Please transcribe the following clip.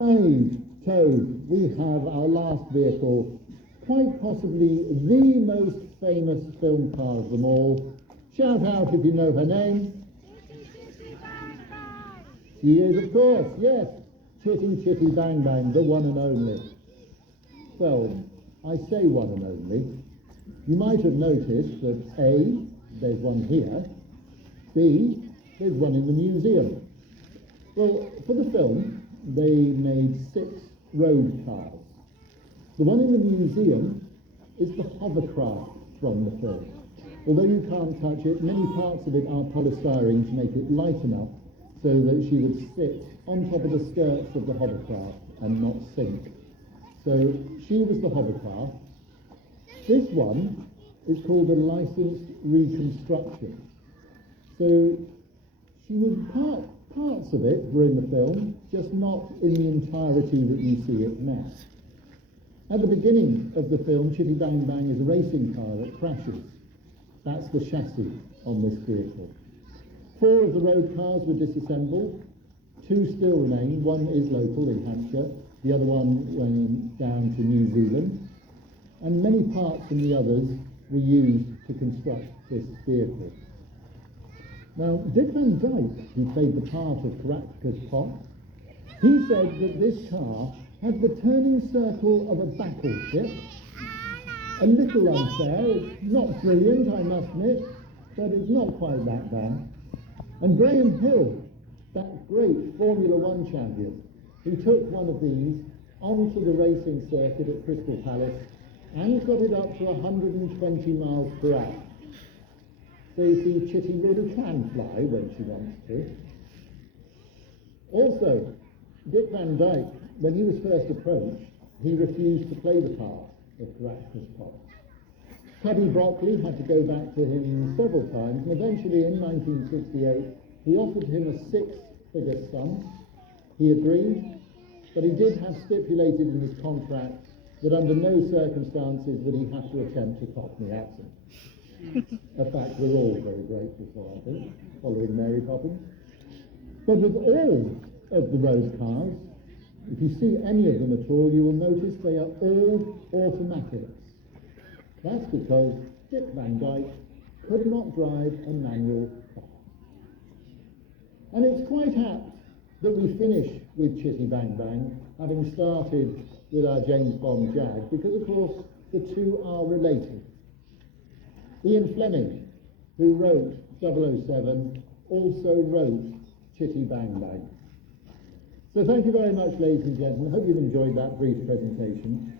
Right, Toad, we have our last vehicle, quite possibly the most famous film car of them all. Shout out if you know her name. Chitty Chitty Bang Bang. She is, of course, yes, Chitty Chitty Bang Bang, the one and only. Well, I say one and only. You might have noticed that A, there's one here, B, there's one in the museum. Well, for the film, they made 6 road cars. The one in the museum is the hovercraft from the film. Although you can't touch it, many parts of it are polystyrene to make it light enough so that she would sit on top of the skirts of the hovercraft and not sink. So she was the hovercraft. This one is called a licensed reconstruction. So she was parts of it were in the film, just not in the entirety that you see it now. At the beginning of the film, Chitty Bang Bang is a racing car that crashes. That's the chassis on this vehicle. 4 of the road cars were disassembled. 2 still remain. One is local in Hampshire. The other one went down to New Zealand. And many parts from the others were used to construct this vehicle. Now, Dick Van Dyke, who played the part of Caractacus Pop, he said that this car had the turning circle of a battleship. A little unfair, it's not brilliant, I must admit, but it's not quite that bad. And Graham Hill, that great Formula One champion, he took one of these onto the racing circuit at Crystal Palace and got it up to 120 miles per hour. So you see, Chitty really can fly when she wants to. Also, Dick Van Dyke, when he was first approached, he refused to play the part of Caractacus Pop. Cuddy Brockley had to go back to him several times, and eventually in 1968, he offered him a 6-figure sum. He agreed, but he did have stipulated in his contract that under no circumstances would he have to attempt a Cockney accent. A fact we're all very grateful for, I think, following Mary Poppins. But with all of the road cars, if you see any of them at all, you will notice they are all automatics. That's because Dick Van Dyke could not drive a manual car. And it's quite apt that we finish with Chitty Bang Bang, having started with our James Bond Jag, because of course the two are related. Ian Fleming, who wrote 007, also wrote Chitty Bang Bang. So thank you very much, ladies and gentlemen. I hope you've enjoyed that brief presentation.